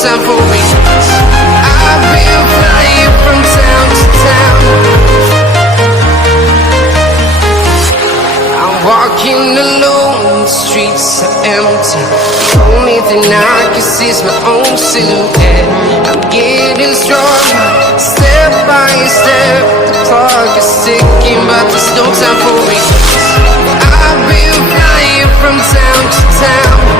time for reasons. I've been flying from town to town. I'm walking alone, the streets are empty. The only thing I can see is my own silhouette. I'm getting stronger, step by step. The clock is ticking, but there's no time for reasons. I've been flying from town to town.